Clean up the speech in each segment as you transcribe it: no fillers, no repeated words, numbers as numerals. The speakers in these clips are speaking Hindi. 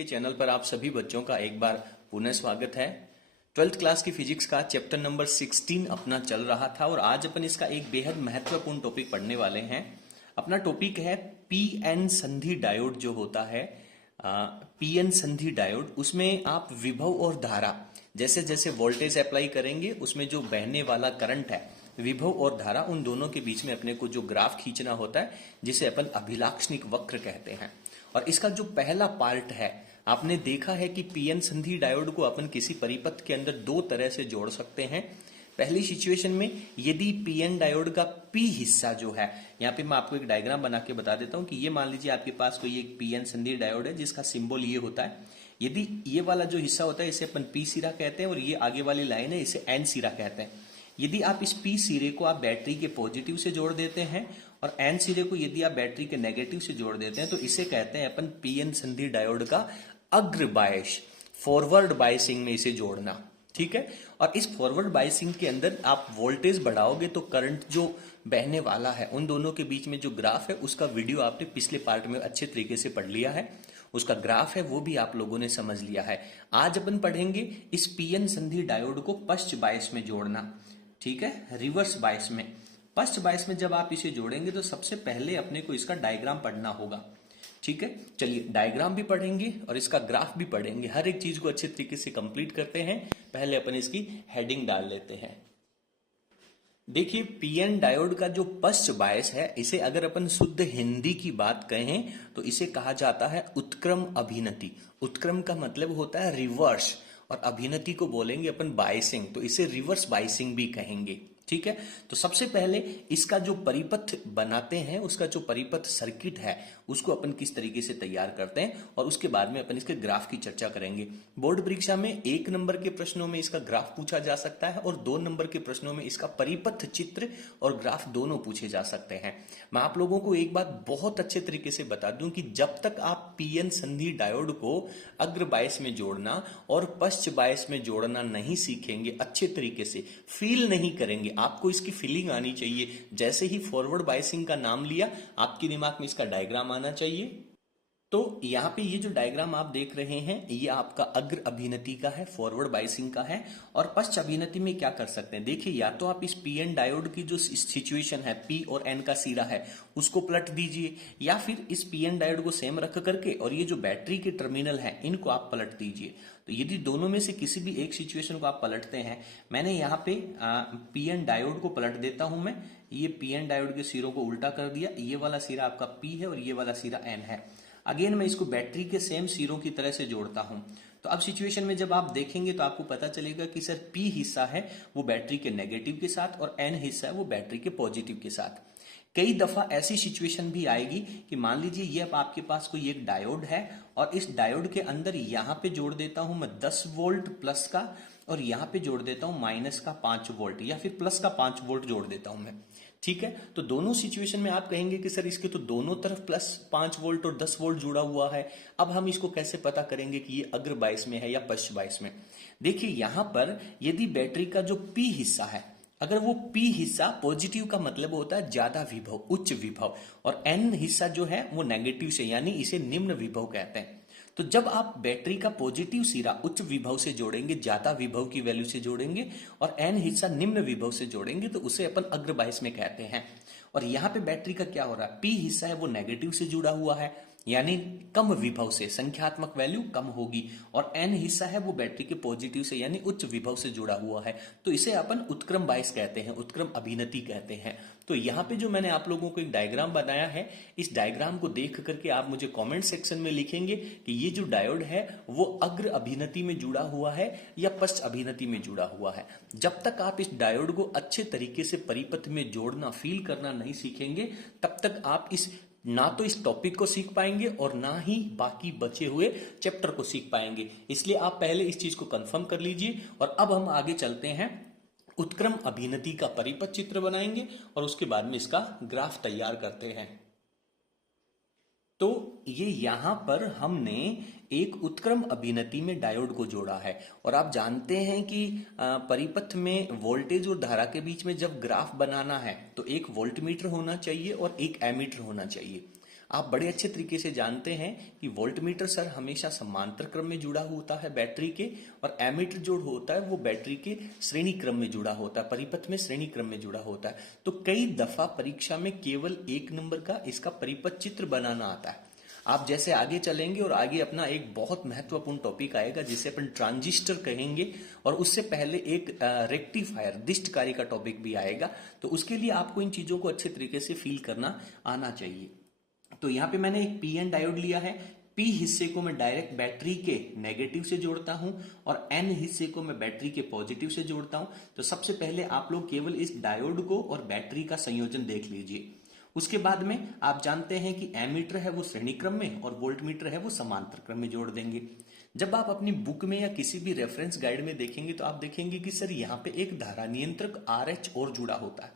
के चैनल पर आप सभी बच्चों का एक बार पुनः स्वागत है। 12th क्लास की फिजिक्स का चैप्टर नंबर 16 अपना चल रहा था और आज अपन इसका एक बेहद महत्वपूर्ण टॉपिक पढ़ने वाले हैं। अपना टॉपिक है पी एन संधि डायोड जो होता है, पी एन संधि डायोड। उसमें आप विभव और धारा, जैसे जैसे वोल्टेज अप्लाई करेंगे उसमें जो बहने वाला करंट है, विभव और धारा, उन दोनों के बीच में अपने को जो ग्राफ खींचना होता है जिसे अपन अभिलाक्षणिक वक्र कहते हैं। और इसका जो पहला पार्ट है, आपने देखा है कि पीएन संधि डायोड को अपन किसी परिपथ के अंदर दो तरह से जोड़ सकते हैं। पहली सिचुएशन में यदि पीएन डायोड का पी हिस्सा जो है, यहाँ पे मैं आपको एक डायग्राम बना के बता देता हूं कि ये मान लीजिए आपके पास कोई एक पीएन संधि डायोड है जिसका सिंबल ये होता है। यदि ये वाला जो हिस्सा होता है इसे अपन पी सिरा कहते हैं और ये आगे वाली लाइन है इसे एन सिरा कहते हैं। यदि आप इस पी सिरे को आप बैटरी के पॉजिटिव से जोड़ देते हैं और एन सिरे को यदि आप बैटरी के नेगेटिव से जोड़ देते हैं तो इसे कहते हैं अपन पीएन संधि डायोड का अग्र बायस, फॉरवर्ड बायसिंग में इसे जोड़ना। ठीक है। और इस फॉरवर्ड बायसिंग के अंदर आप वोल्टेज बढ़ाओगे तो करंट जो बहने वाला है, उन दोनों के बीच में जो ग्राफ है उसका वीडियो आपने पिछले पार्ट में अच्छे तरीके से पढ़ लिया है। उसका ग्राफ है वो भी आप लोगों ने समझ लिया है। आज अपन पढ़ेंगे इस पीएन संधि डायोड को पश्च बायस में जोड़ना। ठीक है, रिवर्स बायस में। पश्च बायस में जब आप इसे जोड़ेंगे तो सबसे पहले अपने को इसका डायग्राम पढ़ना होगा। ठीक है, चलिए डायग्राम भी पढ़ेंगे और इसका ग्राफ भी पढ़ेंगे। हर एक चीज को अच्छे तरीके से कंप्लीट करते हैं। पहले अपन इसकी हेडिंग डाल लेते हैं। देखिए, पीएन डायोड का जो पश्च बायस है, इसे अगर अपन शुद्ध हिंदी की बात कहें तो इसे कहा जाता है उत्क्रम अभिनति। उत्क्रम का मतलब होता है रिवर्स और अभिनति को बोलेंगे अपन बायसिंग, तो इसे रिवर्स बायसिंग भी कहेंगे। ठीक है, तो सबसे पहले इसका जो परिपथ बनाते हैं, उसका जो परिपथ सर्किट है उसको अपन किस तरीके से तैयार करते हैं और उसके बाद में अपन इसके ग्राफ की चर्चा करेंगे। बोर्ड परीक्षा में 1 नंबर के प्रश्नों में इसका ग्राफ पूछा जा सकता है और 2 नंबर के प्रश्नों में इसका परिपथ चित्र और ग्राफ दोनों पूछे जा सकते हैं। मैं आप लोगों को एक बात बहुत अच्छे तरीके से बता दूं कि जब तक आप पीएन संधि डायोड को अग्र बायस में जोड़ना और पश्च बायस में जोड़ना नहीं सीखेंगे, अच्छे तरीके से फील नहीं करेंगे, आपको इसकी फीलिंग आनी चाहिए। जैसे ही फॉरवर्ड बायसिंग का नाम लिया, आपके दिमाग में इसका डायग्राम आना चाहिए। तो यहाँ पे ये जो डायग्राम आप देख रहे हैं ये आपका अग्र अभिनति का है, फॉरवर्ड बायसिंग का है। और पश्च अभिनति में क्या कर सकते हैं, देखिए, या तो आप इस पीएन डायोड की जो सिचुएशन है, पी और एन का सिरा है उसको पलट दीजिए, या फिर इस पीएन डायोड को सेम रख करके और ये जो बैटरी के टर्मिनल है इनको आप पलट दीजिए। तो यदि दोनों में से किसी भी एक सिचुएशन को आप पलटते हैं, मैंने यहाँ पे पीएन डायोड को पलट देता हूं मैं। ये पीएन डायोड के सिरों को उल्टा कर दिया, ये वाला सिरा आपका पी है और ये वाला सिरा एन है। अगेन मैं इसको बैटरी के सेम सिरों की तरह से जोड़ता हूं। तो अब सिचुएशन में जब आप देखेंगे तो आपको पता चलेगा कि सर पी हिस्सा है वो बैटरी के नेगेटिव के साथ और एन हिस्सा है वो बैटरी के पॉजिटिव के साथ। कई दफा ऐसी सिचुएशन भी आएगी कि मान लीजिए ये अब आपके पास कोई एक डायोड है और इस डायोड के अंदर यहां पे जोड़ देता हूं मैं 10 वोल्ट प्लस का और यहां पे जोड़ देता हूं माइनस का 5 वोल्ट या फिर प्लस का 5 वोल्ट जोड़ देता हूं मैं। ठीक है, तो दोनों सिचुएशन में आप कहेंगे कि सर इसके तो दोनों तरफ प्लस 5 वोल्ट और 10 वोल्ट जुड़ा हुआ है। अब हम इसको कैसे पता करेंगे कि ये अग्र बायस में है या पश्च बायस में। देखिए, यहां पर यदि बैटरी का जो पी हिस्सा है, अगर वो पी हिस्सा पॉजिटिव का मतलब होता है ज्यादा विभव, उच्च विभव, और एन हिस्सा जो है वो नेगेटिव से, यानी इसे निम्न विभव कहते हैं। तो जब आप बैटरी का पॉजिटिव सिरा उच्च विभव से जोड़ेंगे, ज्यादा विभव की वैल्यू से जोड़ेंगे, और एन हिस्सा निम्न विभव से जोड़ेंगे तो उसे अपन अग्र बायस में कहते हैं। और यहां पे बैटरी का क्या हो रहा है, पी हिस्सा है वो नेगेटिव से जुड़ा हुआ है, यानी कम विभव से, संख्यात्मक वैल्यू कम होगी, और एन हिस्सा है वो बैटरी के पॉजिटिव से यानी उच्च विभव से जुड़ा हुआ है। तो इसे अपन उत्क्रम बायस कहते हैं, उत्क्रम अभिनति कहते हैं। तो यहाँ पे जो मैंने आप लोगों को एक डायग्राम बनाया है, इस डायग्राम को देख करके आप मुझे कमेंट सेक्शन में लिखेंगे कि ये जो डायोड है वो अग्र अभिनति में जुड़ा हुआ है या पश्च अभिनति में जुड़ा हुआ है। जब तक आप इस डायोड को अच्छे तरीके से परिपथ में जोड़ना, फील करना नहीं सीखेंगे, तब तक आप ना तो इस टॉपिक को सीख पाएंगे और ना ही बाकी बचे हुए चैप्टर को सीख पाएंगे। इसलिए आप पहले इस चीज को कंफर्म कर लीजिए। और अब हम आगे चलते हैं, उत्क्रम अभिनति का परिपथ चित्र बनाएंगे और उसके बाद में इसका ग्राफ तैयार करते हैं। तो ये यहां पर हमने एक उत्क्रम अभिनति में डायोड को जोड़ा है। और आप जानते हैं कि परिपथ में वोल्टेज और धारा के बीच में जब ग्राफ बनाना है तो एक वोल्टमीटर होना चाहिए और एक एमीटर होना चाहिए। आप बड़े अच्छे तरीके से जानते हैं कि वोल्टमीटर सर हमेशा समांतर क्रम में जुड़ा होता है बैटरी के, और एमीटर जो होता है वो बैटरी के श्रेणी क्रम में जुड़ा होता है, परिपथ में श्रेणी क्रम में जुड़ा होता है। तो कई दफा परीक्षा में केवल 1 नंबर का इसका परिपथ चित्र बनाना आता है। आप जैसे आगे चलेंगे और आगे अपना एक बहुत महत्वपूर्ण टॉपिक आएगा जिसे अपन ट्रांजिस्टर कहेंगे, और उससे पहले एक रेक्टिफायर दिष्टकारी का टॉपिक भी आएगा। तो उसके लिए आपको इन चीजों को अच्छे तरीके से फील करना आना चाहिए। तो यहाँ पे मैंने एक पी एन डायोड लिया है। पी हिस्से को मैं डायरेक्ट बैटरी के नेगेटिव से जोड़ता हूं और एन हिस्से को मैं बैटरी के पॉजिटिव से जोड़ता हूं। तो सबसे पहले आप लोग केवल इस डायोड को और बैटरी का संयोजन देख लीजिए। उसके बाद में आप जानते हैं कि एमीटर है वो श्रेणी क्रम में और वोल्टमीटर है वो समांतर क्रम में जोड़ देंगे। जब आप अपनी बुक में या किसी भी रेफरेंस गाइड में देखेंगे तो आप देखेंगे कि सर यहाँ पे एक धारा नियंत्रक RH और जुड़ा होता है,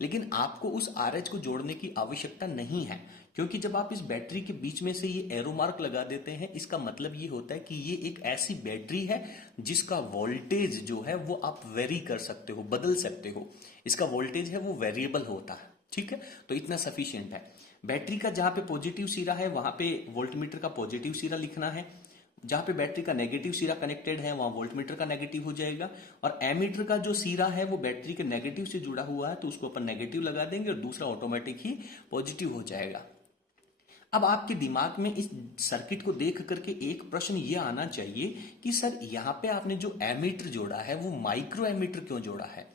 लेकिन आपको उस RH को जोड़ने की आवश्यकता नहीं है, क्योंकि जब आप इस बैटरी के बीच में से ये एरो मार्क लगा देते हैं, इसका मतलब ये होता है कि ये एक ऐसी बैटरी है जिसका वोल्टेज जो है वो आप वेरी कर सकते हो, बदल सकते हो। इसका वोल्टेज है वो वेरिएबल होता है, ठीक है। तो इतना सफिशियंट है। बैटरी का जहां पे पॉजिटिव सिरा है वहां पे वोल्टमीटर का पॉजिटिव सिरा लिखना है, जहां पे बैटरी का नेगेटिव सिरा कनेक्टेड है वहां वोल्टमीटर का नेगेटिव हो जाएगा, और एमीटर का जो सिरा है वो बैटरी के नेगेटिव से जुड़ा हुआ है तो उसको अपन नेगेटिव लगा देंगे और दूसरा ऑटोमेटिक ही पॉजिटिव हो जाएगा। अब आपके दिमाग में इस सर्किट को देख करके एक प्रश्न ये आना चाहिए कि सर यहाँ पे आपने जो एमीटर जोड़ा है वो माइक्रो एमीटर क्यों जोड़ा है?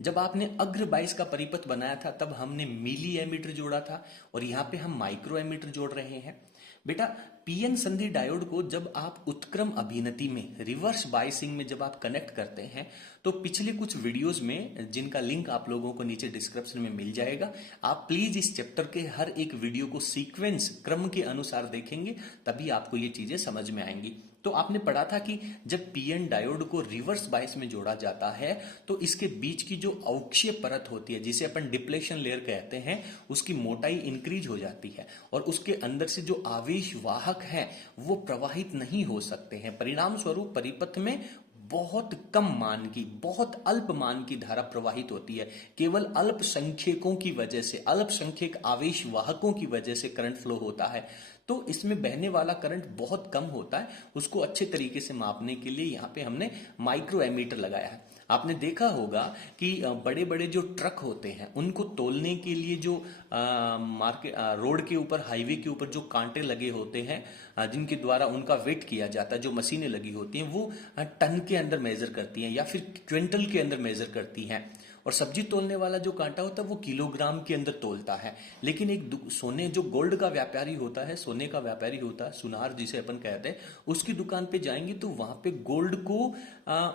जब आपने अग्र 22 का परिपथ बनाया था तब हमने मिली एमीटर जोड़ा था और यहाँ पे हम माइक्रो एमीटर जोड़ रहे हैं। बेटा पीएन संधि डायोड को जब आप उत्क्रम अभिनति में रिवर्स बायसिंग में जब आप कनेक्ट करते हैं तो पिछले कुछ वीडियोस में जिनका लिंक आप लोगों को नीचे डिस्क्रिप्शन में मिल जाएगा, आप प्लीज इस चैप्टर के हर एक वीडियो को सीक्वेंस क्रम के अनुसार देखेंगे, तभी आपको ये चीजें समझ में आएंगी। तो आपने पढ़ा था कि जब पीएन डायोड को रिवर्स बायस में जोड़ा जाता है तो इसके बीच की जो अवक्षीय परत होती है जिसे अपन डिप्लेशन लेयर कहते हैं, उसकी मोटाई इंक्रीज हो जाती है और उसके अंदर से जो आवेश वाहक हैं वो प्रवाहित नहीं हो सकते हैं। परिणाम स्वरूप परिपथ में बहुत कम मान की, बहुत अल्प मान की धारा प्रवाहित होती है। केवल अल्पसंख्यकों की वजह से, अल्पसंख्यक आवेश वाहकों की वजह से करंट फ्लो होता है। तो इसमें बहने वाला करंट बहुत कम होता है। उसको अच्छे तरीके से मापने के लिए यहाँ पे हमने माइक्रो एमीटर लगाया है। आपने देखा होगा कि बड़े बड़े जो ट्रक होते हैं उनको तोलने के लिए जो मार्केट रोड के ऊपर, हाईवे के ऊपर जो कांटे लगे होते हैं जिनके द्वारा उनका वेट किया जाता है, जो मशीनें लगी होती हैं वो टन के अंदर मेजर करती हैं या फिर क्विंटल के अंदर मेजर करती हैं, और सब्जी तोलने वाला जो कांटा होता है वो किलोग्राम के अंदर तोलता है। लेकिन एक सोने जो गोल्ड का व्यापारी होता है, सोने का व्यापारी होता है, सुनार जिसे अपन कहते हैं, उसकी दुकान पे जाएंगे तो वहां पे गोल्ड को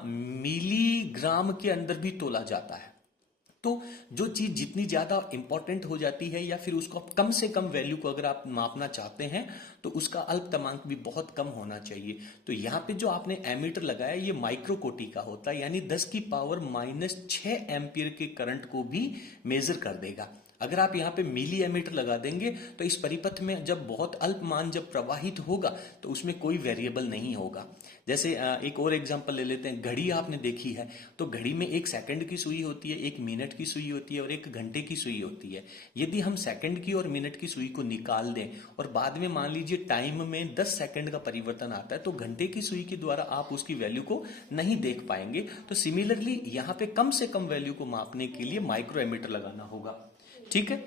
मिलीग्राम के अंदर भी तोला जाता है। तो जो चीज जितनी ज्यादा इंपॉर्टेंट हो जाती है या फिर उसको कम से कम वैल्यू को अगर आप मापना चाहते हैं तो उसका अल्पतमांक भी बहुत कम होना चाहिए। तो यहाँ पे जो आपने एमीटर लगाया ये माइक्रो कोटि का होता है, यानी 10 की पावर -6 एम्पियर के करंट को भी मेजर कर देगा। अगर आप यहाँ पे मिली एमीटर लगा देंगे तो इस परिपथ में जब बहुत अल्प मान जब प्रवाहित होगा तो उसमें कोई वेरिएबल नहीं होगा। जैसे एक और एग्जांपल ले लेते हैं, घड़ी आपने देखी है तो घड़ी में 1 सेकंड की सुई होती है, 1 मिनट की सुई होती है और 1 घंटे की सुई होती है। यदि हम सेकंड की और मिनट की सुई को निकाल दें और बाद में मान लीजिए टाइम में 10 सेकंड का परिवर्तन आता है तो घंटे की सुई के द्वारा आप उसकी वैल्यू को नहीं देख पाएंगे। तो सिमिलरली यहाँ पे कम से कम वैल्यू को मापने के लिए माइक्रो एमीटर लगाना होगा। ठीक है,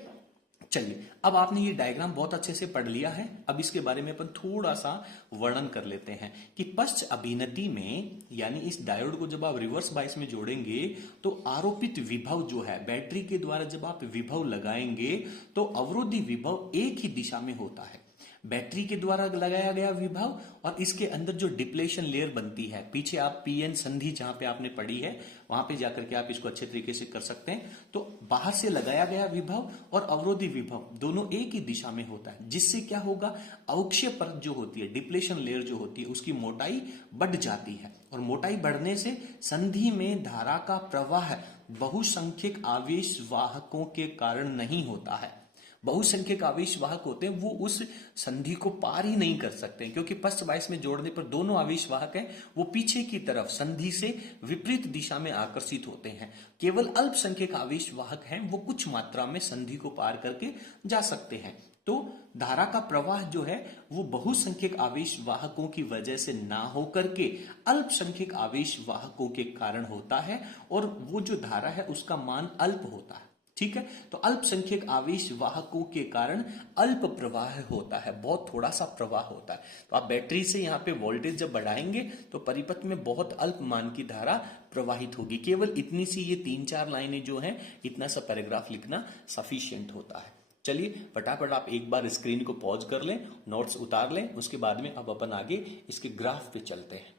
चलिए अब आपने ये डायग्राम बहुत अच्छे से पढ़ लिया है। अब इसके बारे में अपन थोड़ा सा वर्णन कर लेते हैं कि पश्च अभिनति में, यानी इस डायोड को जब आप रिवर्स बायस में जोड़ेंगे तो आरोपित विभव जो है बैटरी के द्वारा जब आप विभव लगाएंगे तो अवरोधी विभव एक ही दिशा में होता है। बैटरी के द्वारा लगाया गया विभव और इसके अंदर जो डिप्लेशन लेयर बनती है, पीछे आप पीएन संधि जहां पे आपने पढ़ी है वहां पे जाकर के आप इसको अच्छे तरीके से कर सकते हैं। तो बाहर से लगाया गया विभव और अवरोधी विभव दोनों एक ही दिशा में होता है, जिससे क्या होगा, अवक्षय परत जो होती है, डिप्लेशन लेयर जो होती है, उसकी मोटाई बढ़ जाती है और मोटाई बढ़ने से संधि में धारा का प्रवाह बहुसंख्यक आवेश वाहकों के कारण नहीं होता है। बहुसंख्यक आवेश वाहक होते हैं वो उस संधि को पार ही नहीं कर सकते, क्योंकि पश्च बायस में जोड़ने पर दोनों आवेश वाहक हैं वो पीछे की तरफ संधि से विपरीत दिशा में आकर्षित होते हैं। केवल अल्पसंख्यक आवेश वाहक हैं वो कुछ मात्रा में संधि को पार करके जा सकते हैं। तो धारा का प्रवाह जो है वो बहुसंख्यक आवेश वाहकों की वजह से ना होकर के अल्पसंख्यक आवेश वाहकों के कारण होता है, और वो जो धारा है उसका मान अल्प होता है। ठीक है, तो अल्पसंख्यक आवेश वाहकों के कारण अल्प प्रवाह होता है, बहुत थोड़ा सा प्रवाह होता है। तो आप बैटरी से यहाँ पे वोल्टेज जब बढ़ाएंगे तो परिपथ में बहुत अल्प मान की धारा प्रवाहित होगी। केवल इतनी सी ये 3-4 लाइनें जो हैं, इतना सा पैराग्राफ लिखना सफिशिएंट होता है। चलिए फटाफट आप एक बार स्क्रीन को पॉज कर लें, नोट्स उतार लें, उसके बाद में अब अपन आगे इसके ग्राफ पे चलते हैं।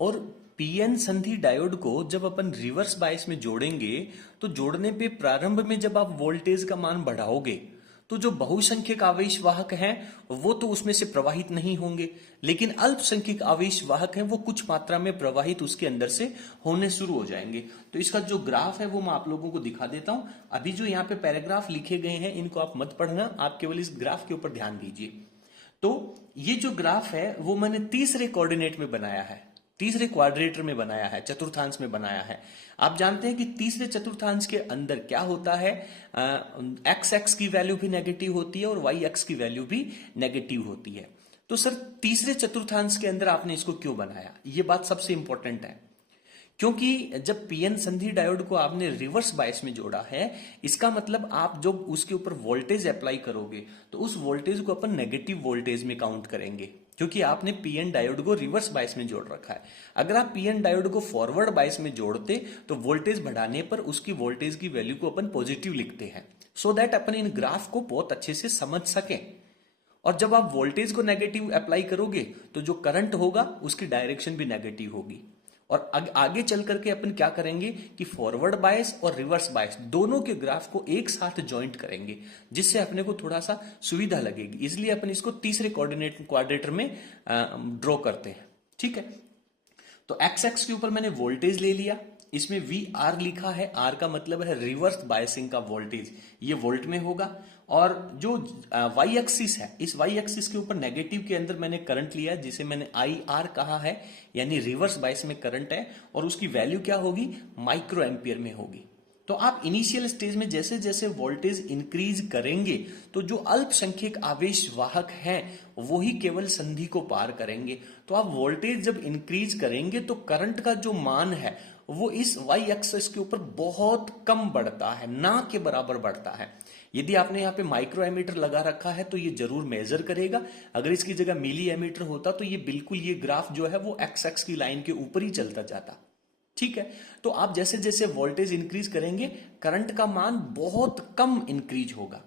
और पीएन संधि डायोड को जब अपन रिवर्स बायस में जोड़ेंगे तो जोड़ने पे प्रारंभ में जब आप वोल्टेज का मान बढ़ाओगे तो जो बहुसंख्यक आवेश वाहक हैं वो तो उसमें से प्रवाहित नहीं होंगे, लेकिन अल्पसंख्यक आवेश वाहक हैं वो कुछ मात्रा में प्रवाहित उसके अंदर से होने शुरू हो जाएंगे। तो इसका जो ग्राफ है वो मैं आप लोगों को दिखा देता हूं। अभी जो यहाँ पे पैराग्राफ लिखे गए हैं इनको आप मत पढ़ना, आप केवल इस ग्राफ के ऊपर ध्यान दीजिए। तो ये जो ग्राफ है वो मैंने तीसरे कोऑर्डिनेट में बनाया है, तीसरे क्वाड्रेटर में बनाया है, चतुर्थांश में बनाया है। आप जानते हैं कि तीसरे चतुर्थांश के अंदर क्या होता है, एक्स एक्स की वैल्यू भी नेगेटिव होती है और वाई एक्स की वैल्यू भी नेगेटिव होती है। तो सर तीसरे चतुर्थांश के अंदर आपने इसको क्यों बनाया, ये बात सबसे इंपॉर्टेंट है। क्योंकि जब पीएन संधि डायोड को आपने रिवर्स बायस में जोड़ा है, इसका मतलब आप जब उसके ऊपर वोल्टेज अप्लाई करोगे तो उस वोल्टेज को अपन नेगेटिव वोल्टेज में काउंट करेंगे, क्योंकि आपने पीएन डायोड को रिवर्स बायस में जोड़ रखा है। अगर आप पीएन डायोड को फॉरवर्ड बायस में जोड़ते तो वोल्टेज बढ़ाने पर उसकी वोल्टेज की वैल्यू को अपन पॉजिटिव लिखते हैं, so that upon in graph को बहुत अच्छे से समझ सकें। और जब आप वोल्टेज को नेगेटिव अप्लाई करोगे तो जो करंट होगा उसकी डायरेक्शन भी नेगेटिव होगी। और आगे चल करके अपन क्या करेंगे कि फॉरवर्ड बायस और रिवर्स बायस दोनों के ग्राफ को एक साथ ज्वाइंट करेंगे, जिससे अपने को थोड़ा सा सुविधा लगेगी। इसलिए अपन इसको तीसरे क्वाड्रेटर में ड्रॉ करते हैं। ठीक है, तो एक्स एक्स के ऊपर मैंने वोल्टेज ले लिया, इसमें वी आर लिखा है, आर का मतलब है रिवर्स बायसिंग का वोल्टेज, ये वोल्ट में होगा। और जो वाई एक्सिस है, इस वाई एक्सिस के ऊपर नेगेटिव के अंदर मैंने करंट लिया जिसे मैंने आई आर कहा है, यानी रिवर्स बायस में करंट है, और उसकी वैल्यू क्या होगी, माइक्रो एम्पियर में होगी। तो आप इनिशियल स्टेज में जैसे जैसे वोल्टेज इंक्रीज करेंगे तो जो अल्पसंख्यक आवेश वाहक हैं वो ही केवल संधि को पार करेंगे। तो आप वोल्टेज जब इंक्रीज करेंगे तो करंट का जो मान है वो इस वाई एक्सिस के ऊपर बहुत कम बढ़ता है, ना के बराबर बढ़ता है। यदि आपने यहाँ पे माइक्रो एमीटर लगा रखा है तो ये जरूर मेजर करेगा, अगर इसकी जगह मिली एमीटर होता तो ये बिल्कुल ये ग्राफ जो है वो एक्स एक्स की लाइन के ऊपर ही चलता जाता। ठीक है, तो आप जैसे जैसे वोल्टेज इंक्रीज करेंगे करंट का मान बहुत कम इंक्रीज होगा।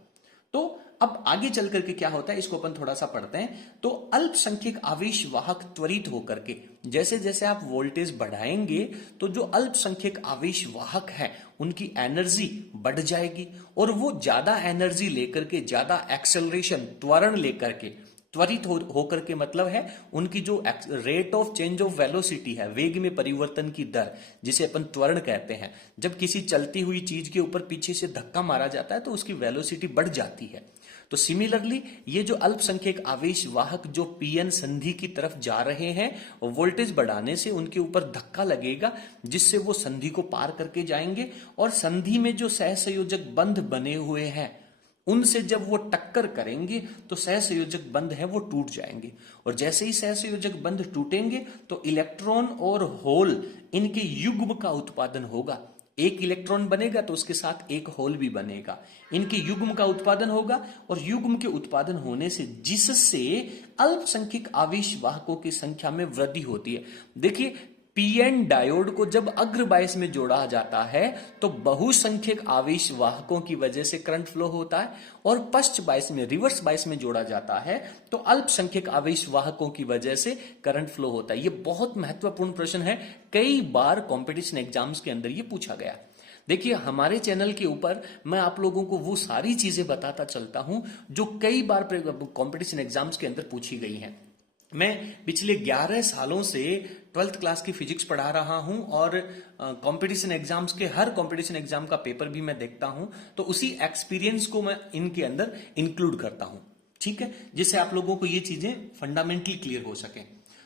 तो अब आगे चल करके क्या होता है इसको अपन थोड़ा सा पढ़ते हैं। तो अल्पसंख्यक आवेश वाहक त्वरित होकर के जैसे जैसे आप वोल्टेज बढ़ाएंगे तो जो अल्पसंख्यक आवेश वाहक है उनकी एनर्जी बढ़ जाएगी, और वो ज्यादा एनर्जी लेकर के, ज्यादा एक्सेलरेशन, त्वरण लेकर के, त्वरित होकर के मतलब है उनकी जो rate of change of velocity है, वेग में परिवर्तन की दर, जिसे अपन त्वरण कहते हैं। जब किसी चलती हुई चीज के ऊपर पीछे से धक्का मारा जाता है तो उसकी वेलोसिटी बढ़ जाती है। तो सिमिलरली ये जो अल्पसंख्यक आवेश वाहक जो पीएन संधि की तरफ जा रहे हैं, वोल्टेज बढ़ाने से उनके ऊपर धक्का लगेगा जिससे वो संधि को पार करके जाएंगे, और संधि में जो सहसंयोजक बंध बने हुए हैं उनसे जब वो टक्कर करेंगे तो सहसंयोजक बंध है वो टूट जाएंगे, और जैसे ही सहसंयोजक बंध टूटेंगे तो इलेक्ट्रॉन और होल इनके युग्म का उत्पादन होगा। एक इलेक्ट्रॉन बनेगा तो उसके साथ एक होल भी बनेगा, इनके युग्म का उत्पादन होगा, और युग्म के उत्पादन होने से जिससे अल्पसंख्यक आवेश वाहकों की संख्या में वृद्धि होती है। देखिए पीएन डायोड को जब अग्र बायस में जोड़ा जाता है तो बहुसंख्यक आवेश वाहकों की वजह से करंट फ्लो होता है, और पश्च बायस में, रिवर्स बायस में जोड़ा जाता है तो अल्पसंख्यक आवेश वाहकों की वजह से करंट फ्लो होता है। ये बहुत महत्वपूर्ण प्रश्न है, कई बार कंपटीशन एग्जाम्स के अंदर ये पूछा गया। देखिए हमारे चैनल के ऊपर मैं आप लोगों को वो सारी चीजें बताता चलता हूं जो कई बार कंपटीशन एग्जाम्स के अंदर पूछी गई हैं। मैं पिछले 11 सालों से 12th क्लास की फिजिक्स पढ़ा रहा हूं, और कंपटीशन एग्जाम्स के हर कंपटीशन एग्जाम का पेपर भी मैं देखता हूं, तो उसी एक्सपीरियंस को मैं इनके अंदर इंक्लूड करता हूं। ठीक है, जिससे आप लोगों को ये चीजें फंडामेंटली क्लियर हो सके।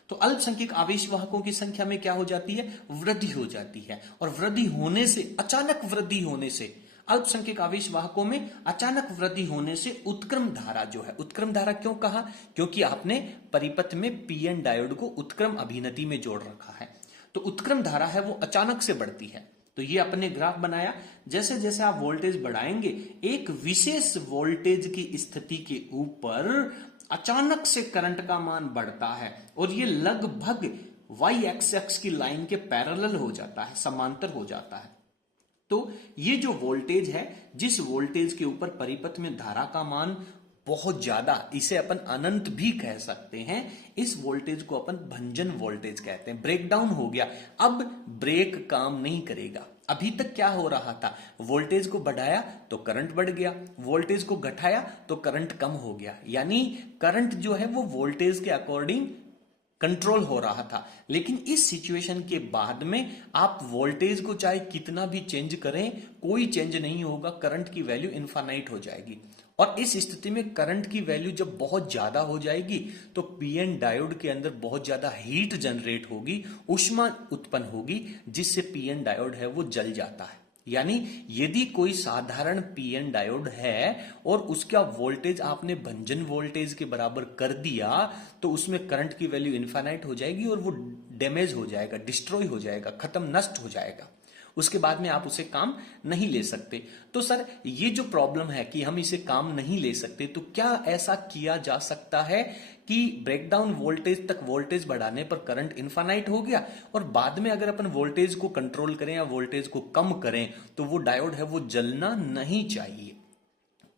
तो अल्पसंख्यक आवेश वाहकों की संख्या में क्या हो जाती है, वृद्धि हो जाती है, और वृद्धि होने से, अचानक वृद्धि होने से अल्पसंख्यक आवेश वाहकों में अचानक वृद्धि होने से उत्क्रम धारा जो है, उत्क्रम धारा क्यों कहा? क्योंकि आपने परिपथ में पीएन डायोड को उत्क्रम अभिनति में जोड़ रखा है, तो उत्क्रम धारा है वो अचानक से बढ़ती है। तो ये अपने ग्राफ बनाया, जैसे जैसे आप वोल्टेज बढ़ाएंगे एक विशेष वोल्टेज की स्थिति के ऊपर अचानक से करंट का मान बढ़ता है और ये लगभग वाई एक्स की लाइन के पैरेलल हो जाता है, समांतर हो जाता है। तो ये जो वोल्टेज है, जिस वोल्टेज के ऊपर परिपथ में धारा का मान बहुत ज्यादा, इसे अपन अनंत भी कह सकते हैं, इस वोल्टेज को अपन भंजन वोल्टेज कहते हैं। ब्रेकडाउन हो गया, अब ब्रेक काम नहीं करेगा। अभी तक क्या हो रहा था, वोल्टेज को बढ़ाया तो करंट बढ़ गया, वोल्टेज को घटाया तो करंट कम हो गया, यानी करंट जो है वो वोल्टेज के अकॉर्डिंग कंट्रोल हो रहा था। लेकिन इस सिचुएशन के बाद में आप वोल्टेज को चाहे कितना भी चेंज करें, कोई चेंज नहीं होगा, करंट की वैल्यू इनफाइनाइट हो जाएगी। और इस स्थिति में करंट की वैल्यू जब बहुत ज्यादा हो जाएगी तो पीएन डायोड के अंदर बहुत ज्यादा हीट जनरेट होगी, ऊष्मा उत्पन्न होगी, जिससे पीएन डायोड है वो जल जाता है। यानी यदि कोई साधारण पीएन डायोड है और उसका वोल्टेज आपने भंजन वोल्टेज के बराबर कर दिया तो उसमें करंट की वैल्यू इनफाइनाइट हो जाएगी और वो डैमेज हो जाएगा, डिस्ट्रॉय हो जाएगा, खत्म, नष्ट हो जाएगा। उसके बाद में आप उसे काम नहीं ले सकते। तो सर ये जो प्रॉब्लम है कि हम इसे काम नहीं ले सकते, तो क्या ऐसा किया जा सकता है कि ब्रेकडाउन वोल्टेज तक वोल्टेज बढ़ाने पर करंट इनफाइनाइट हो गया और बाद में अगर अपन वोल्टेज को कंट्रोल करें या वोल्टेज को कम करें तो वो डायोड है वो जलना नहीं चाहिए।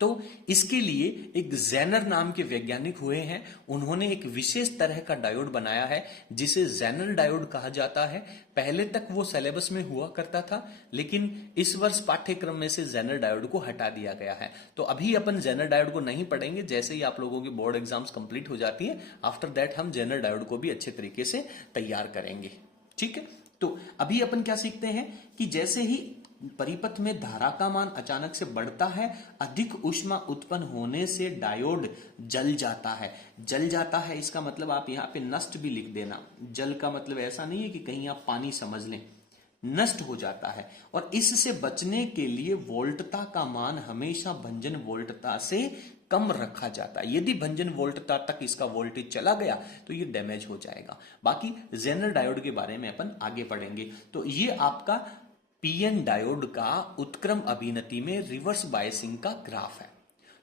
तो इसके लिए एक जेनर नाम के वैज्ञानिक हुए हैं, उन्होंने एक विशेष तरह का डायोड बनाया है जिसे जेनर डायोड कहा जाता है। पहले तक वो सिलेबस में हुआ करता था, लेकिन इस वर्ष पाठ्यक्रम में से जेनर डायोड को हटा दिया गया है। तो अभी अपन जेनर डायोड को नहीं पढ़ेंगे, जैसे ही आप लोगों की बोर्ड एग्जाम्स कंप्लीट हो जाती है आफ्टर दैट हम जेनर डायोड को भी अच्छे तरीके से तैयार करेंगे। ठीक है, तो अभी अपन क्या सीखते हैं कि जैसे ही परिपथ में धारा का मान अचानक से बढ़ता है, अधिक ऊष्मा उत्पन्न होने से डायोड जल जाता है। जल जाता है इसका मतलब आप यहां पे नष्ट भी लिख देना। जल का मतलब ऐसा नहीं है कि कहीं आप पानी समझ लें, नष्ट हो जाता है। और इससे बचने के लिए वोल्टता का मान हमेशा भंजन वोल्टता से कम रखा जाता है। यदि भंजन वोल्टता तक इसका वोल्टेज चला गया तो ये डैमेज हो जाएगा। बाकी जेनर डायोड के बारे में अपन आगे पढ़ेंगे। तो ये आपका पीएन डायोड का उत्क्रम अभिनति में रिवर्स बायसिंग का ग्राफ है।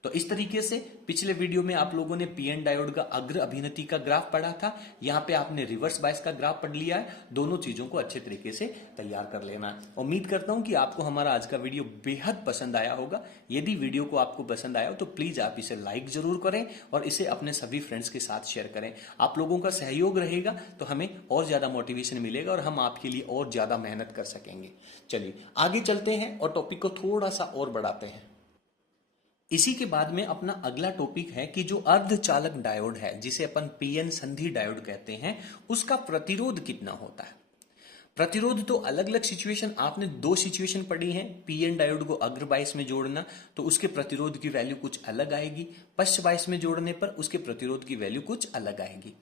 तो इस तरीके से पिछले वीडियो में आप लोगों ने पीएन डायोड का अग्र अभिनति का ग्राफ पढ़ा था, यहां पे आपने रिवर्स बायस का ग्राफ पढ़ लिया है। दोनों चीजों को अच्छे तरीके से तैयार कर लेना है। उम्मीद करता हूं कि आपको हमारा आज का वीडियो बेहद पसंद आया होगा। यदि वीडियो को आपको पसंद आया हो तो प्लीज आप इसे लाइक जरूर करें और इसे अपने सभी फ्रेंड्स के साथ शेयर करें। आप लोगों का सहयोग रहेगा तो हमें और ज्यादा मोटिवेशन मिलेगा और हम आपके लिए और ज्यादा मेहनत कर सकेंगे। चलिए आगे चलते हैं और टॉपिक को थोड़ा सा और बढ़ाते हैं। इसी के बाद में अपना अगला टॉपिक है कि जो अर्धचालक डायोड है, जिसे अपन पीएन संधि डायोड कहते हैं, उसका प्रतिरोध कितना होता है। प्रतिरोध तो अलग अलग सिचुएशन, आपने दो सिचुएशन पढ़ी है। पीएन डायोड को अग्र बायस में जोड़ना तो उसके प्रतिरोध की वैल्यू कुछ अलग आएगी, पश्च बायस में जोड़ने पर उसके प्रतिरोध की वैल्यू कुछ अलग आएगी।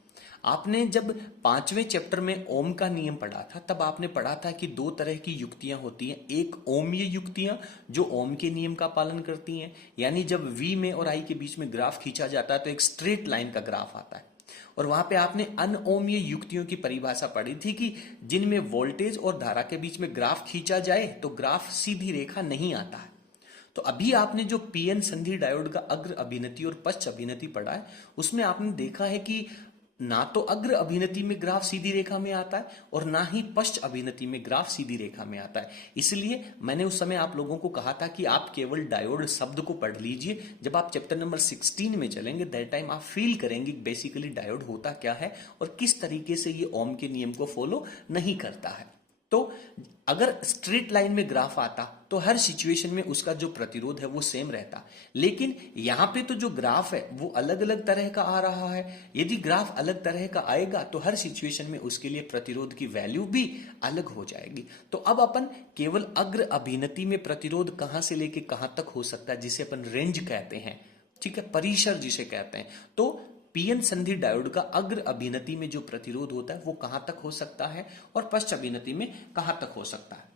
आपने जब 5वें चैप्टर में ओम का नियम पढ़ा था तब आपने पढ़ा था कि दो तरह की युक्तियां होती हैं। एक ओमीय युक्तियां जो ओम के नियम का पालन करती हैं, यानी जब V में और I के बीच में ग्राफ खींचा जाता है तो एक स्ट्रेट लाइन का ग्राफ आता है। और वहां पे आपने अनओमीय युक्तियों की परिभाषा पढ़ी थी कि जिनमें वोल्टेज और धारा के बीच में ग्राफ खींचा जाए तो ग्राफ सीधी रेखा नहीं आता है। तो अभी आपने जो पीएन संधि डायोड का अग्र अभिनति और पश्च अभिनति पढ़ा है उसमें आपने देखा है कि ना तो अग्र अभिनति में ग्राफ सीधी रेखा में आता है और ना ही पश्च अभिनति में ग्राफ सीधी रेखा में आता है। इसलिए मैंने उस समय आप लोगों को कहा था कि आप केवल डायोड शब्द को पढ़ लीजिए। जब आप चैप्टर नंबर 16 में चलेंगे दैट टाइम आप फील करेंगे बेसिकली डायोड होता क्या है और किस तरीके से ये ओम के नियम को फॉलो नहीं करता है। तो अगर स्ट्रेट लाइन में ग्राफ आता तो हर सिचुएशन में उसका जो प्रतिरोध है वो सेम रहता, लेकिन यहां पे तो जो ग्राफ है वो अलग अलग तरह का आ रहा है। यदि ग्राफ अलग तरह का आएगा तो हर सिचुएशन में उसके लिए प्रतिरोध की वैल्यू भी अलग हो जाएगी। तो अब अपन केवल अग्र अभिनति में प्रतिरोध कहां से लेके कहां तक हो सकता है, जिसे अपन रेंज कहते हैं, ठीक है, परिसर जिसे कहते हैं। तो पीएन संधि डायोड का अग्र अभिनति में जो प्रतिरोध होता है वो कहां तक हो सकता है और पश्च अभिनति में कहां तक हो सकता है।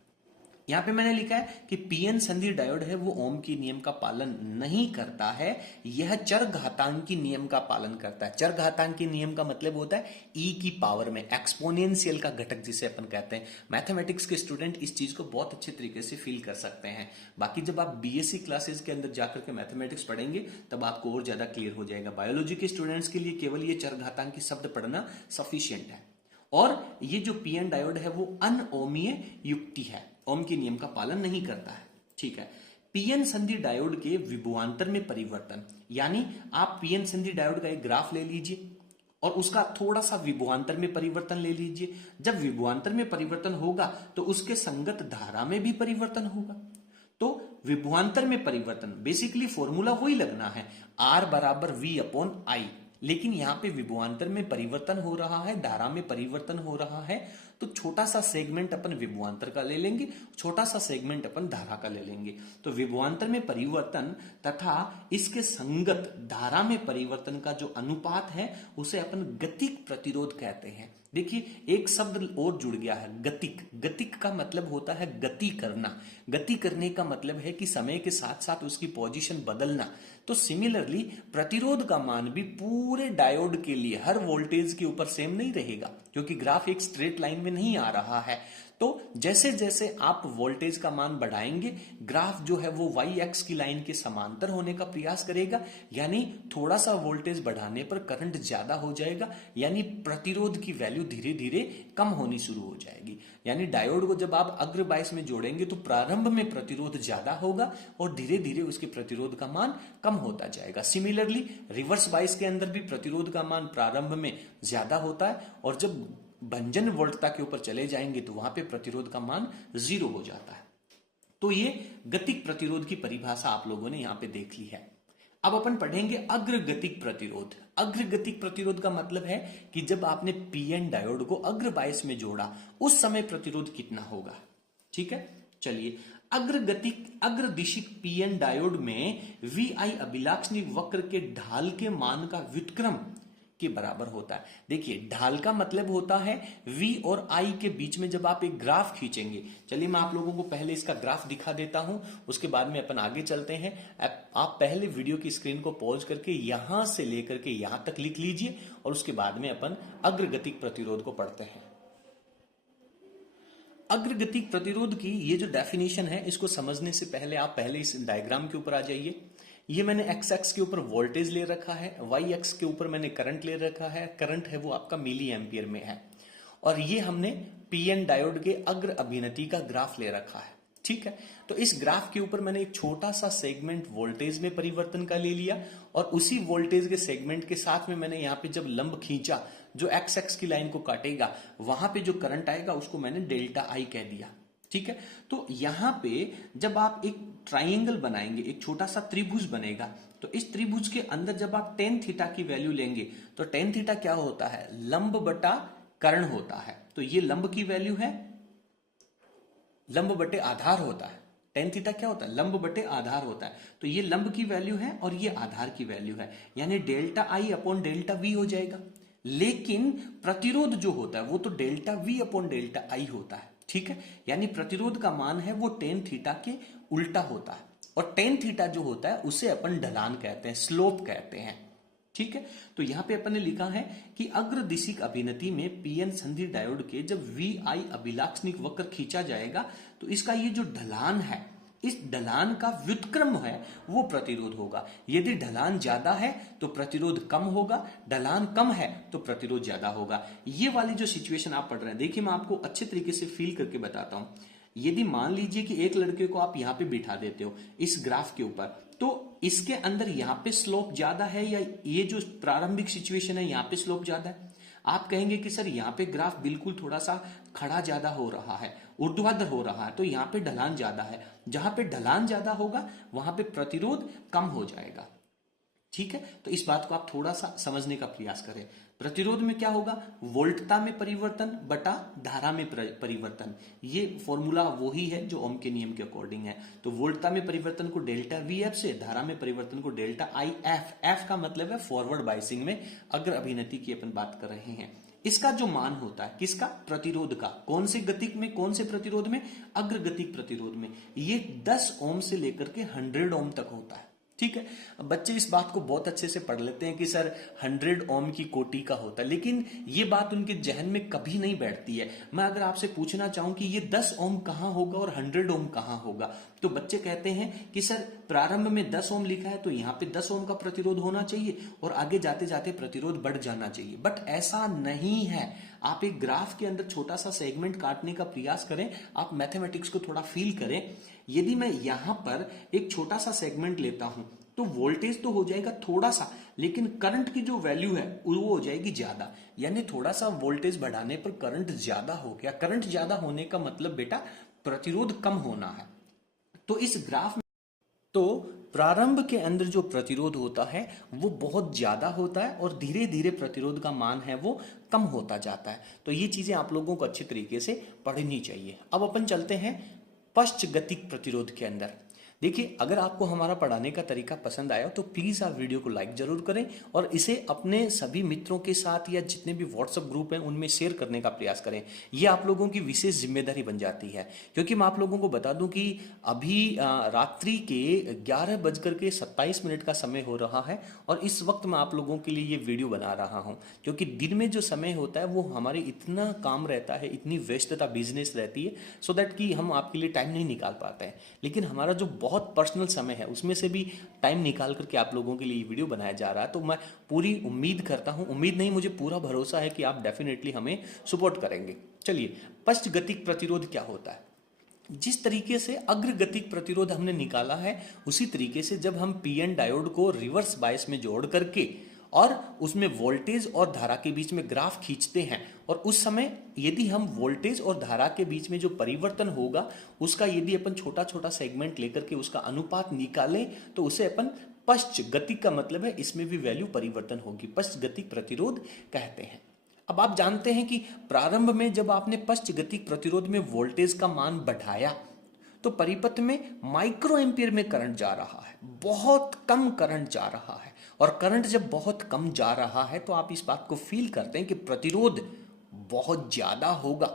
यहां पे मैंने लिखा है कि पीएन संधि डायोड है वो ओम की नियम का पालन नहीं करता है, यह चरघातांकी नियम का पालन करता है। चरघातांकी नियम का मतलब होता है ई की पावर में, एक्सपोनेंशियल का घटक जिसे अपन कहते हैं। मैथमेटिक्स के स्टूडेंट इस चीज को बहुत अच्छे तरीके से फील कर सकते हैं। बाकी जब आप बीएससी क्लासेस के अंदर जाकर के मैथमेटिक्स पढ़ेंगे तब आपको और ज्यादा क्लियर हो जाएगा। बायोलॉजी के स्टूडेंट्स के लिए केवल ये चरघातांकी शब्द पढ़ना सफिशियंट है। और ये जो पीएन डायोड है वो अनओमीय युक्ति है, ओम के नियम का पालन नहीं करता है। ठीक है, पीएन संधि डायोड के विभवांतर में परिवर्तन, यानी आप पीएन संधि डायोड का एक ग्राफ ले लीजिए और उसका थोड़ा सा विभवांतर में परिवर्तन ले लीजिए। जब विभवांतर में परिवर्तन होगा तो उसके संगत धारा में भी परिवर्तन होगा। तो विभवांतर में परिवर्तन बेसिकली फॉर्मूला वही लगना है, R बराबर V अपॉन I, लेकिन यहां पे विभवांतर में परिवर्तन हो रहा है, धारा में परिवर्तन हो रहा है, तो छोटा सा सेगमेंट अपन विभवांतर का ले लेंगे, छोटा सा सेगमेंट अपन धारा का ले लेंगे। तो विभवांतर में परिवर्तन तथा इसके संगत धारा में परिवर्तन का जो अनुपात है उसे अपन गतिक प्रतिरोध कहते हैं। देखिए एक शब्द और जुड़ गया है, गतिक। गतिक का मतलब होता है गति करना। गति करने का मतलब है कि समय के साथ साथ उसकी पोजीशन बदलना। तो सिमिलरली प्रतिरोध का मान भी पूरे डायोड के लिए हर वोल्टेज के ऊपर सेम नहीं रहेगा, क्योंकि ग्राफ एक स्ट्रेट लाइन में नहीं आ रहा है। तो जैसे जैसे आप वोल्टेज का मान बढ़ाएंगे, ग्राफ जो है वो वाई एक्स की लाइन के समांतर होने का प्रयास करेगा, यानी थोड़ा सा वोल्टेज बढ़ाने पर करंट ज्यादा हो जाएगा, यानी प्रतिरोध की वैल्यू धीरे धीरे कम होनी शुरू हो जाएगी। यानी डायोड को जब आप अग्र बायस में जोड़ेंगे तो प्रारंभ में प्रतिरोध ज्यादा होगा और धीरे धीरे उसके प्रतिरोध का मान कम होता जाएगा। सिमिलरली रिवर्स बायस के अंदर भी प्रतिरोध का मान प्रारंभ में ज्यादा होता है और जब भंजन वोल्टता के ऊपर चले जाएंगे तो वहां पे प्रतिरोध का मान 0 हो जाता है। तो ये गतिक प्रतिरोध की परिभाषा आप लोगों ने यहां पे देख ली है। अब अपन पढ़ेंगे अग्रगतिक प्रतिरोध। अग्रगतिक प्रतिरोध का मतलब है कि जब आपने पीएन डायोड को अग्र बायस में जोड़ा उस समय प्रतिरोध कितना होगा। ठीक है, चलिए अग्रगतिक अग्रदिशिक पीएन डायोड में वी आई अभिलाक्षणिक वक्र के ढाल के मान का व्युत्क्रम के बराबर होता है। देखिए ढाल का मतलब होता है V और I के बीच में जब आप एक ग्राफ खींचेंगे। चलिए मैं आप लोगों को पहले इसका ग्राफ दिखा देता हूं, उसके बाद में अपन आगे चलते हैं। आप पहले वीडियो की स्क्रीन को पॉज करके यहां से लेकर के यहां तक लिख लीजिए और उसके बाद में अपन अग्रगतिक प्रतिरोध को पढ़ते हैं। अग्रगतिक प्रतिरोध की ये जो डेफिनेशन है इसको समझने से पहले आप पहले इस डायग्राम के ऊपर आ जाइए। ये मैंने एक्स एक्स के ऊपर वोल्टेज ले रखा है, वाई एक्स के ऊपर मैंने करंट ले रखा है। करंट है वो आपका मिली एम्पियर में है और ये हमने पीएन डायोड के अग्र अभिनति का ग्राफ ले रखा है। ठीक है, तो इस ग्राफ के ऊपर मैंने एक छोटा सा सेगमेंट वोल्टेज में परिवर्तन का ले लिया और उसी वोल्टेज के सेगमेंट के साथ में मैंने यहाँ पे जब लंब खींचा जो एक्स एक्स की लाइन को काटेगा वहां पे जो करंट आएगा उसको मैंने डेल्टा आई कह दिया। ठीक है, तो यहां पे जब आप एक ट्राइंगल बनाएंगे, एक छोटा सा त्रिभुज बनेगा, तो इस त्रिभुज के अंदर जब आप टेन थीटा की वैल्यू लेंगे तो टेन थीटा क्या होता है, लंब बटा कर्ण होता है। तो ये लंब की वैल्यू है, लंब बटे आधार होता है। टेन थीटा क्या होता है, लंब बटे आधार होता है। तो ये लंब की वैल्यू है और ये आधार की वैल्यू है, यानी delta I upon delta we हो जाएगा। लेकिन प्रतिरोध जो होता है वो तो डेल्टा वी अपॉन डेल्टा आई होता है। ठीक है, यानी प्रतिरोध का मान है वो टेन थीटा के उल्टा होता है और टेन थीटा जो होता है उसे अपन ढलान कहते हैं, स्लोप कहते हैं। ठीक है, तो यहां पे अपन ने लिखा है कि अग्रदिशिक अभिनति में पीएन संधि डायोड के जब वी आई अभिलाक्षणिक वक्र खींचा जाएगा तो इसका ये जो ढलान है, इस ढलान का व्युत्क्रम है वो प्रतिरोध होगा। यदि ढलान ज्यादा है तो प्रतिरोध कम होगा, ढलान कम है तो प्रतिरोध ज्यादा होगा। ये वाली जो सिचुएशन आप पढ़ रहे हैं, देखिए मैं आपको अच्छे तरीके से फील करके बताता हूं। यदि मान लीजिए कि एक लड़के को आप यहां पे बिठा देते हो इस ग्राफ के ऊपर, तो इसके अंदर यहां पे स्लोप ज्यादा है या ये जो प्रारंभिक सिचुएशन है यहां पे स्लोप ज्यादा है। आप कहेंगे कि सर यहाँ पे ग्राफ बिल्कुल थोड़ा सा खड़ा ज्यादा हो रहा है, ऊर्ध्वाधर हो रहा है, तो यहाँ पे ढलान ज्यादा है। जहां पे ढलान ज्यादा होगा वहां पे प्रतिरोध कम हो जाएगा। ठीक है, तो इस बात को आप थोड़ा सा समझने का प्रयास करें। प्रतिरोध में क्या होगा, वोल्टता में परिवर्तन बटा धारा में परिवर्तन। ये फॉर्मूला वही है जो ओम के नियम के अकॉर्डिंग है। तो वोल्टता में परिवर्तन को डेल्टा वी एफ से, धारा में परिवर्तन को डेल्टा आई एफ। एफ का मतलब है फॉरवर्ड बाइसिंग में अग्र अभिनति की अपन बात कर रहे हैं। इसका जो मान होता है किसका, प्रतिरोध का, कौन से गतिक में, कौन से प्रतिरोध में, अग्रगतिक प्रतिरोध में, ये 10 ओम से लेकर के 100 ओम तक होता है। ठीक है, अब बच्चे इस बात को बहुत अच्छे से पढ़ लेते हैं कि सर 100 ओम की कोटि का होता है, लेकिन ये बात उनके जहन में कभी नहीं बैठती है। मैं अगर आपसे पूछना चाहूं कि ये 10 ओम कहां होगा और 100 ओम कहां होगा, तो बच्चे कहते हैं कि सर प्रारंभ में 10 ओम लिखा है तो यहां पे 10 ओम का प्रतिरोध होना चाहिए और आगे जाते जाते प्रतिरोध बढ़ जाना चाहिए, बट ऐसा नहीं है। आप एक ग्राफ के अंदर छोटा सा सेगमेंट काटने का प्रयास करें, आप मैथमेटिक्स को थोड़ा फील करें। यदि मैं यहां पर एक छोटा सा सेगमेंट लेता हूं तो वोल्टेज तो हो जाएगा थोड़ा सा, लेकिन करंट की जो वैल्यू है वो हो जाएगी ज्यादा। यानी थोड़ा सा वोल्टेज बढ़ाने पर करंट ज्यादा हो गया। करंट ज्यादा होने का मतलब बेटा प्रतिरोध कम होना है। तो इस ग्राफ में तो प्रारंभ के अंदर जो प्रतिरोध होता है वो बहुत ज्यादा होता है और धीरे धीरे प्रतिरोध का मान है वो कम होता जाता है। तो ये चीजें आप लोगों को अच्छी तरीके से पढ़नी चाहिए। अब अपन चलते हैं पश्चगतिक प्रतिरोध के अंदर। देखिए, अगर आपको हमारा पढ़ाने का तरीका पसंद आया तो प्लीज आप वीडियो को लाइक जरूर करें और इसे अपने सभी मित्रों के साथ या जितने भी व्हाट्सएप ग्रुप हैं उनमें शेयर करने का प्रयास करें। ये आप लोगों की विशेष जिम्मेदारी बन जाती है, क्योंकि मैं आप लोगों को बता दूं कि अभी रात्रि के 11:27 का समय हो रहा है और इस वक्त मैं आप लोगों के लिए ये वीडियो बना रहा हूँ, क्योंकि दिन में जो समय होता है वो हमारे इतना काम रहता है, इतनी व्यस्तता बिजनेस रहती है, सो दैट कि हम आपके लिए टाइम नहीं निकाल पाते हैं। लेकिन हमारा जो बहुत पर्सनल समय है उसमें से भी टाइम निकाल करके आप लोगों के लिए वीडियो बनाया जा रहा है। तो मैं पूरी उम्मीद करता हूं, उम्मीद नहीं मुझे पूरा भरोसा है कि आप डेफिनेटली हमें सपोर्ट करेंगे। चलिए, पश्चगतिक प्रतिरोध क्या होता है। जिस तरीके से अग्रगतिक प्रतिरोध हमने निकाला है उसी तरीके से जब हम पीएन डायोड को रिवर्स बायस में जोड़ करके और उसमें वोल्टेज और धारा के बीच में ग्राफ खींचते हैं और उस समय यदि हम वोल्टेज और धारा के बीच में जो परिवर्तन होगा उसका यदि अपन छोटा छोटा सेगमेंट लेकर के उसका अनुपात निकालें तो उसे अपन पश्चगतिक का मतलब है इसमें भी वैल्यू परिवर्तन होगी, पश्चगतिक प्रतिरोध कहते हैं। अब आप जानते हैं कि प्रारंभ में जब आपने पश्चगतिक प्रतिरोध में वोल्टेज का मान बढ़ाया तो परिपथ में माइक्रो एम्पियर में करंट जा रहा है, बहुत कम करंट जा रहा है। और करंट जब बहुत कम जा रहा है तो आप इस बात को फील करते हैं कि प्रतिरोध बहुत ज्यादा होगा।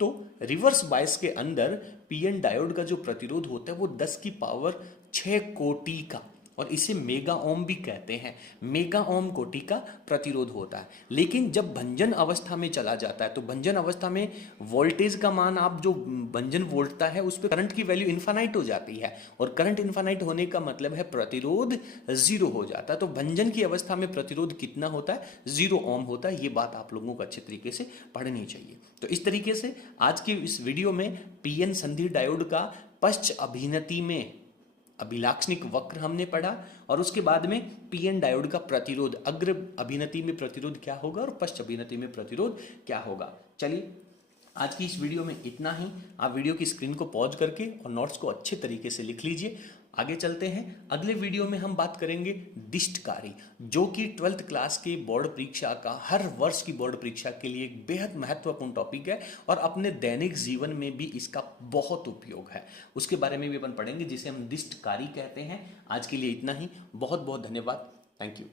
तो रिवर्स बायस के अंदर पीएन डायोड का जो प्रतिरोध होता है वो 10 की पावर 6 कोटि का, और इसे मेगा ओम भी कहते हैं, मेगा ओम कोटि का प्रतिरोध होता है। लेकिन जब भंजन अवस्था में चला जाता है तो भंजन अवस्था में वोल्टेज का मान आप जो भंजन वोल्टता है उस पर करंट की वैल्यू इन्फानाइट हो जाती है, और करंट इन्फानाइट होने का मतलब है प्रतिरोध 0 हो जाता है। तो भंजन की अवस्था में प्रतिरोध कितना होता है, 0 ओम होता है। ये बात आप लोगों को अच्छे तरीके से पढ़नी चाहिए। तो इस तरीके से आज के इस वीडियो में पीएन संधि डायोड का पश्च अभिनति में अभिलाक्षणिक वक्र हमने पढ़ा और उसके बाद में पीएन डायोड का प्रतिरोध, अग्र अभिनति में प्रतिरोध क्या होगा और पश्च अभिनति में प्रतिरोध क्या होगा। चलिए, आज की इस वीडियो में इतना ही। आप वीडियो की स्क्रीन को पॉज करके और नोट्स को अच्छे तरीके से लिख लीजिए। आगे चलते हैं। अगले वीडियो में हम बात करेंगे दिष्टकारी, जो कि 12th क्लास की बोर्ड परीक्षा का, हर वर्ष की बोर्ड परीक्षा के लिए एक बेहद महत्वपूर्ण टॉपिक है और अपने दैनिक जीवन में भी इसका बहुत उपयोग है। उसके बारे में भी अपन पढ़ेंगे जिसे हम दिष्टकारी कहते हैं। आज के लिए इतना ही। बहुत बहुत धन्यवाद। Thank you.